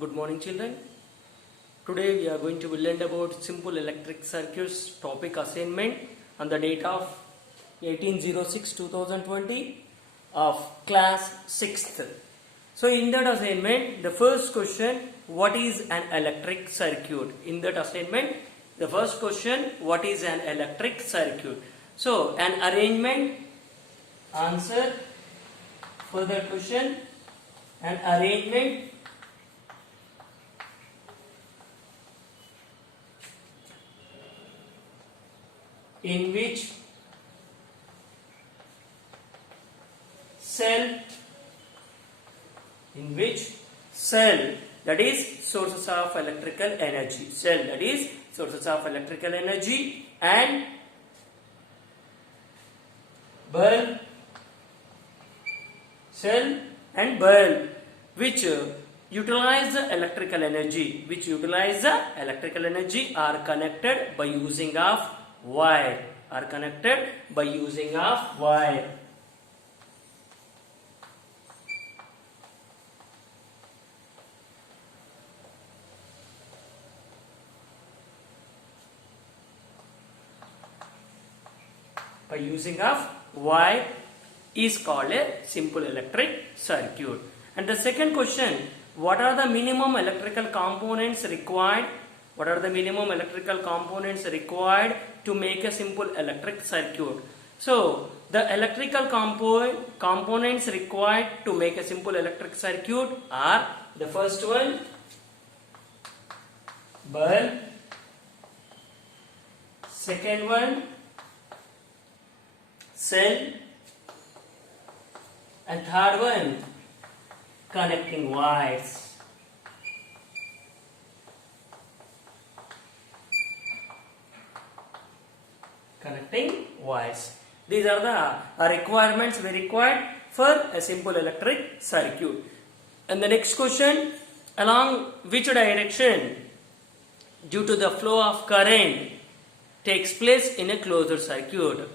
Good morning, children. Today we are going to learn about simple electric circuits topic assignment on the date of 18/06/2020 of class 6th. So in that assignment, the first question, what is an electric circuit? In that assignment, the first question, what is an electric circuit? So an arrangement, answer for the question, an arrangement in which cell that is sources of electrical energy, cell that is sources of electrical energy, and bulb, cell and bulb which utilize the electrical energy are connected by using of wire, is called a simple electric circuit. And the second question, what are the minimum electrical components required? To make a simple electric circuit? So the electrical components required to make a simple electric circuit are: the first one, bulb; second one, cell; and third one, connecting wires. These are the requirements we required for a simple electric circuit. And the next question, along which direction due to the flow of current takes place in a closed circuit?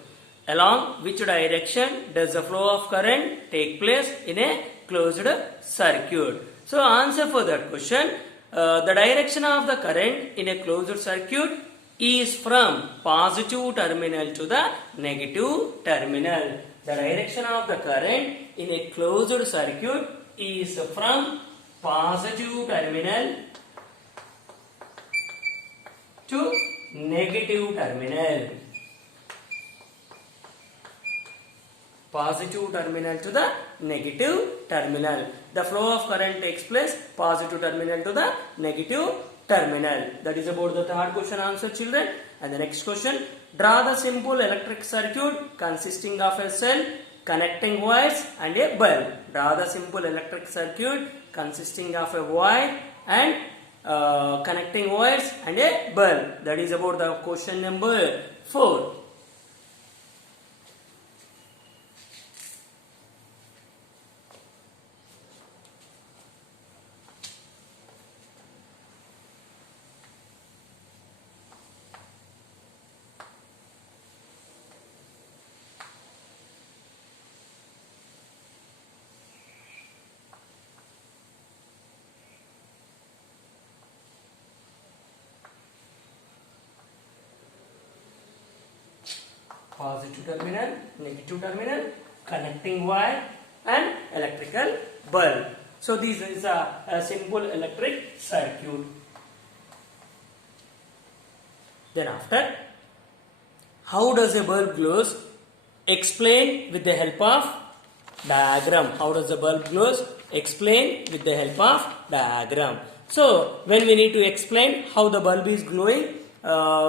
Along which direction does the flow of current take place in a closed circuit? So answer for that question, the direction of the current in a closed circuit is from positive terminal to the negative terminal. The direction of the current in a closed circuit is from positive terminal to negative terminal. The flow of current takes place positive terminal to the negative terminal. That is about the third question answer, children. And the next question, draw the simple electric circuit consisting of a cell, connecting wires and a bulb. Draw the simple electric circuit consisting of a wire and connecting wires and a bulb. That is about the question number 4. Positive terminal, negative terminal, connecting wire and electrical bulb. So this is a simple electric circuit. Then after, how does a bulb glows? Explain with the help of diagram. So when we need to explain how the bulb is glowing,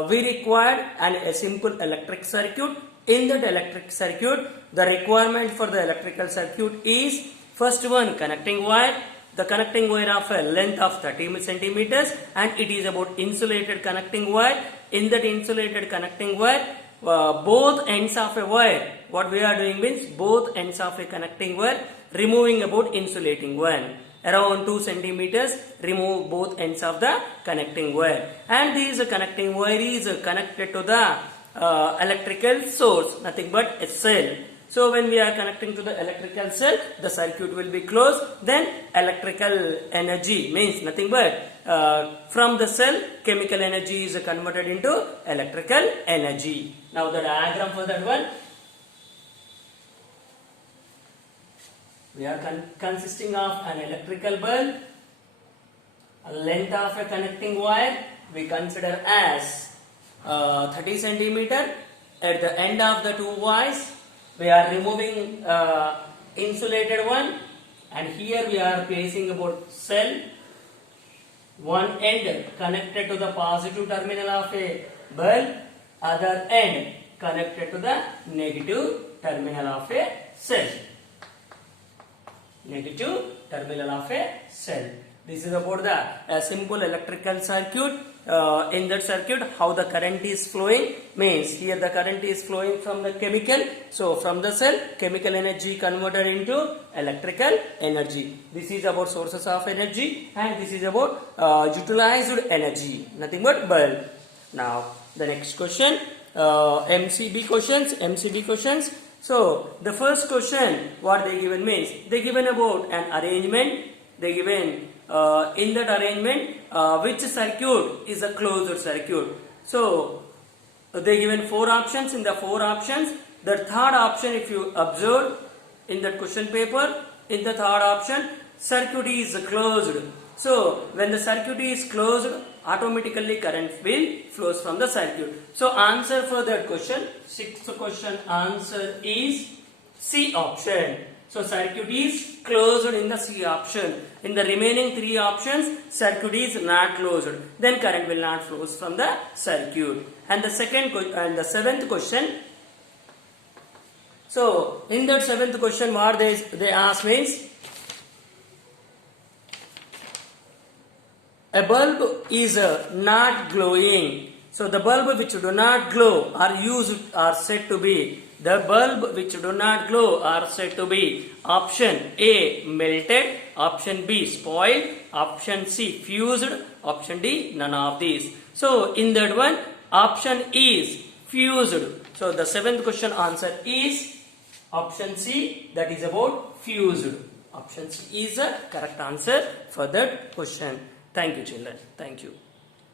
we require a simple electric circuit. In that electric circuit, the requirement for the electrical circuit is, first one, connecting wire. The connecting wire of a length of 30 centimeters and it is about insulated connecting wire. In that insulated connecting wire, both ends of a wire, what we are doing means both ends of a connecting wire, removing about insulating one. Around 2 centimeters, remove both ends of the connecting wire, and this connecting wire is connected to the electrical source, nothing but a cell. So when we are connecting to the electrical cell, the circuit will be closed. Then electrical energy means nothing but from the cell, chemical energy is converted into electrical energy. Now the diagram for that one. We are consisting of an electrical bulb, a length of a connecting wire we consider as 30 centimeter. At the end of the two wires, we are removing insulated one, and here we are placing about cell. One end connected to the positive terminal of a bulb, other end connected to the negative terminal of a cell. Negative terminal of a cell. This is about the simple electrical circuit. In that circuit, how the current is flowing means here the current is flowing from the chemical. So from the cell, chemical energy converted into electrical energy. This is about sources of energy, and this is about utilized energy. Nothing but bulb. Now the next question, MCB questions. So the first question, what they given means, they given about an arrangement. They given in that arrangement which circuit is a closed circuit. So they given four options. In the four options, the third option, if you observe in that question paper, in the third option, circuit is closed. So when the circuit is closed, automatically current will flows from the circuit. So answer for that question, sixth question answer is C option. So circuit is closed in the C option. In the remaining three options, circuit is not closed. Then current will not flows from the circuit. And the seventh question. So in that seventh question, what they ask means, a bulb is not glowing. So the bulb which do not glow are said to be, the bulb which do not glow are said to be option A melted, option B spoiled, option C fused, option D none of these. So in that one, option is fused. So the seventh question answer is option C, that is about fused. Option C is the correct answer for that question. Thank you children. Thank you.